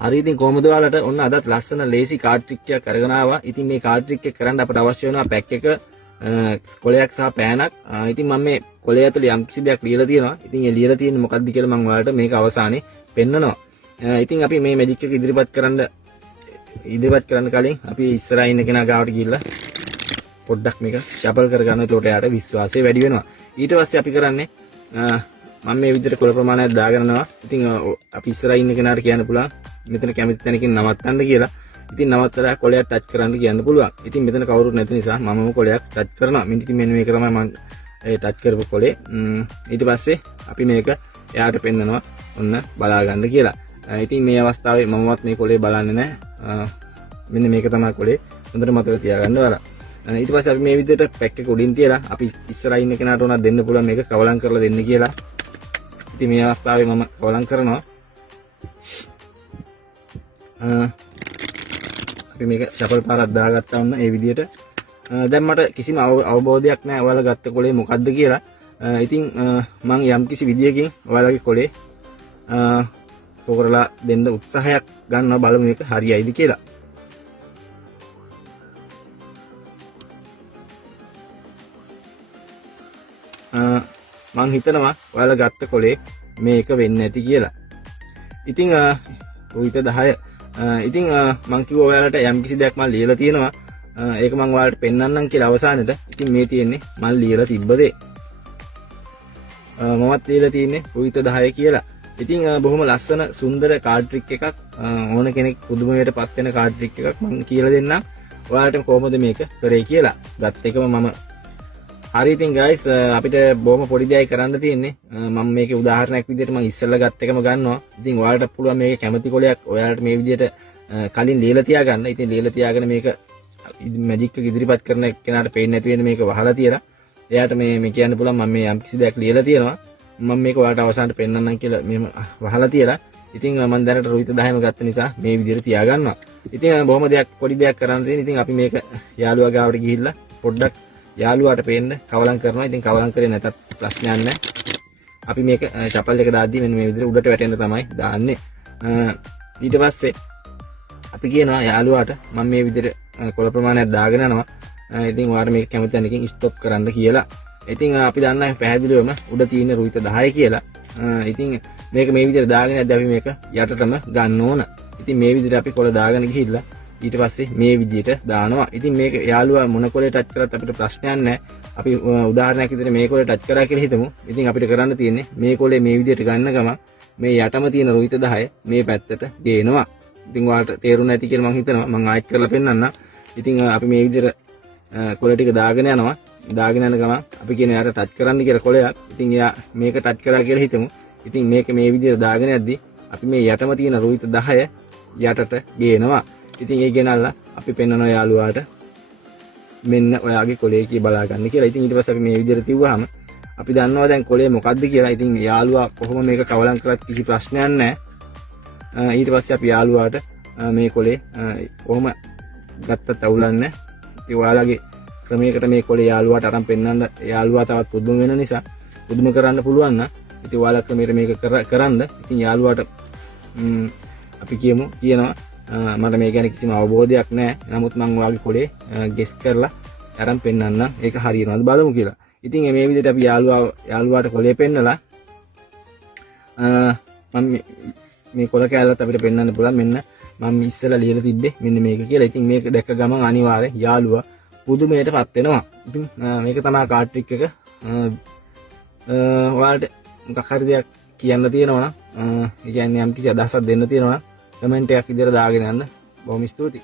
හරි ඉතින් කොහොමද ඔයාලට ඔන්න අදත් ලස්සන ලේසි කාඩ් ට්‍රික් එකක් අරගෙන ආවා. ඉතින් මේ කාඩ් ට්‍රික් එක කරන්න අපට අවශ්‍ය වෙනවා පැක් එක කොලයක් සහ පෑනක්. ඉතින් මම මේ කොලය ඇතුලේ යම් කිසි දෙයක් ලියලා තියෙනවා. ඉතින් ඒ ලියලා තියෙන්නේ මොකක්ද කියලා මම ඔයාලට මේක අවසානයේ පෙන්නනවා. ඉතින් අපි මේ මැජික් එක ඉදිරිපත් කරන්න කලින් අපි ඉස්සරහා ඉන්න කෙනා ගාවට ගිහිල්ලා පොඩ්ඩක් මේක ෂපල් කරගන්න. ඒකට යාට විශ්වාසය වැඩි වෙනවා. ඊට පස්සේ අපි කරන්නේ මම මේ විදිහට කොළ ප්‍රමාණයක් දාගෙන යනවා. ඉතින් අපි ඉස්සරහා ඉන්න කෙනාට කියන්න පුළුවන් මෙතන කැමති තැනකින් නවත්තන්න කියලා. ඉතින් නවත්තලා කොළයක් ටච් කරන්න කියන්න පුළුවන්. ඉතින් මෙතන කවුරුත් නැති නිසා මමම කොළයක් ටච් කරනවා. ඉතින් මෙන්න මේක තමයි මම ටච් කරපු කොළේ. ඊට පස්සේ අපි මේක එයාට පෙන්නනවා ඔන්න බලා ගන්න කියලා. ඉතින් මේ අවස්ථාවේ මමවත් මේ කොළේ බලන්නේ නැහැ. මෙන්න මේක තමයි කොළේ. හොඳට මතක තියාගන්න ඔයාලා. ඊට පස්සේ අපි මේ විදිහට පැක් එක උඩින් තියලා අපි ඉස්සරහා ඉන්න කෙනාට උනත් දෙන්න පුළුවන් මේක කවලම් කරලා දෙන්න කියලා. ඉතින් මේ අවස්ථාවේ මම කවලම් කරනවා. අපි මේක ෂපල් පාරක් දාගත්තා වුණා මේ විදිහට. දැන් මට කිසිම අවබෝධයක් නැහැ ඔයාලා ගත්ත කොලේ මොකද්ද කියලා. ඉතින් මම යම් කිසි විදියකින් ඔයාලගේ කොලේ තෝරලා දෙන්න උත්සාහයක් ගන්නවා බලමු මේක හරියයිද කියලා. මං හිතනවා ඔයාලා ගත්ත කොලේ මේක වෙන්නේ නැති කියලා. ඉතින් උවිත 10 ඉතින් මං කිව්වා ඔයාලට යම් කිසි දෙයක් මම ලියලා තියෙනවා. ඒක මං ඔයාලට පෙන්වන්නම් කියලා අවසානෙට. ඉතින් මේ තියෙන්නේ මම ලියලා තිබ්බ දේ. මමත් ලියලා තියෙන්නේ උවිත 10 කියලා. ඉතින් බොහොම ලස්සන සුන්දර කාඩ් ට්‍රික් එකක්. ඕන කෙනෙක් පුදුමයටපත් වෙන කාඩ් ට්‍රික් එකක් මං කියලා දෙන්නම්. ඔයාලට කොහොමද මේක කරේ කියලා. ගත් එකම මම හරි ඉතින් guys අපිට බොහොම පොඩි දෙයක් කරන්න තියෙන්නේ. මම මේකේ උදාහරණයක් විදිහට මම ඉස්සෙල්ලා ගත් එකම ගන්නවා. ඉතින් ඔයාලට පුළුවන් මේකේ කැමති කොලයක් ඔයාලට මේ විදිහට කලින් ලියලා තියාගන්න. ඉතින් ලියලා තියාගෙන මේක මැජික් එක ඉදිරිපත් කරන කෙනාට පේන්නේ නැති වෙන මේක වහලා තියලා එයාට මේ කියන්න පුළුවන් මම මේ යම් කිසි දෙයක් ලියලා තියෙනවා. මම මේක ඔයාලට අවසානට පෙන්නන්නම් කියලා මෙහෙම වහලා තියලා ඉතින් මම දැනට රුවිත 10ම ගත්ත නිසා මේ විදිහට තියාගන්නවා. ඉතින් බොහොම පොඩි දෙයක් කරන්න තියෙන. ඉතින් අපි මේක යාළුවා ගාවට ගිහිල්ලා පොඩ්ඩක් යාළුවාට පේන්න කවලම් කරනවා. ඉතින් කවලම් කරේ නැතත් ප්‍රශ්නයක් නැහැ. අපි මේක චපල් එක දාද්දි මෙන්න මේ විදිහට උඩට වැටෙන්න තමයි දාන්නේ. ඊට පස්සේ අපි කියනවා යාළුවාට මම මේ විදිහට කොළ ප්‍රමාණයක් දාගෙන යනවා. ඉතින් ඔයාලට මේක කැමති තැනකින් ස්ටොප් කරන්න කියලා. ඉතින් අපි දන්නා පැහැදිලිවම උඩ තියෙන රුවිත 10 කියලා. ඉතින් මේක මේ විදිහට දාගෙන යද්දි අපි මේක යටටම ගන්න ඕන. ඉතින් මේ විදිහට අපි කොළ දාගෙන ගිහිල්ලා ඊට පස්සේ මේ විදිහට දානවා. ඉතින් මේක යාළුවා මොන කොලේ ටච් කරත් අපිට ප්‍රශ්නයක් නැහැ. අපි උදාහරණයක් විදිහට මේ කොලේ ටච් කරා කියලා හිතමු. ඉතින් අපිට කරන්න තියෙන්නේ මේ කොලේ මේ විදිහට ගන්න ගමන් මේ යටම තියෙන රුවිත 10 මේ පැත්තට ගේනවා. ඉතින් ඔයාලට තේරුණා ඇති කියලා මම හිතනවා. මම ආයෙත් කරලා පෙන්නන්නම්. ඉතින් අපි මේ විදිහට කොළ ටික දාගෙන යනවා. දාගෙන යන ගමන් අපි කියන යාට ටච් කරන්න කියලා කොලයක්. ඉතින් එයා මේක ටච් කරා කියලා හිතමු. ඉතින් මේක මේ විදිහට දාගෙන යද්දි අපි මේ යටම තියෙන රුවිත 10 යටට ගේනවා. ඉතින් ඒ ගෙනල්ලා අපි පෙන්නනවා යාළුවාට මෙන්න ඔයාගේ කොලේ කී බලා ගන්න කියලා. ඉතින් ඊට පස්සේ අපි මේ විදිහට තියුවාම අපි දන්නවා දැන් කොලේ මොකද්ද කියලා. ඉතින් යාළුවා කොහොම මේක කවලම් කරත් කිසි ප්‍රශ්නයක් නැහැ. ඊට පස්සේ අපි යාළුවාට මේ කොලේ කොහොම ගත්තත් අවුලන්නේ. ඉතින් ඔයාලගේ ක්‍රමයකට මේ කොලේ යාළුවාට අරන් පෙන්නන්න යාළුවා තවත් පුදුම වෙන නිසා පුදුම කරන්න පුළුවන් නම් ඉතින් ඔයාලා ක්‍රමයට මේක කරන්න. ඉතින් යාළුවාට අපි කියනවා මට මේ ගැන කිසිම අවබෝධයක් නැහැ. නමුත් මම ඔයාගේ කොලේ ගෙස් කරලා අරන් පෙන්නන්නම්. ඒක හරියනවද බලමු කියලා. ඉතින් මේ විදිහට අපි යාළුවාට කොලේ පෙන්නලා මම මේ කොල කැලලත් අපිට පෙන්වන්න පුළුවන්. මෙන්න මම ඉස්සෙල්ලා ලියලා තිබ්බේ මෙන්න මේක කියලා. ඉතින් මේක දැක්ක ගමන් අනිවාර්යෙන් යාළුවා පුදුමයටපත් වෙනවා. ඉතින් මේක තමයි කාඩ් ට්‍රික් එක. ඔයාලට මොකක් හරි දෙයක් කියන්න තියෙනවා නම් ඒ කියන්නේ යම් කිසි අදහසක් දෙන්න තියෙනවා නම් කමෙන්ට් එකක් විදිහට දාගෙන යන්න. බොහොම ස්තුතියි.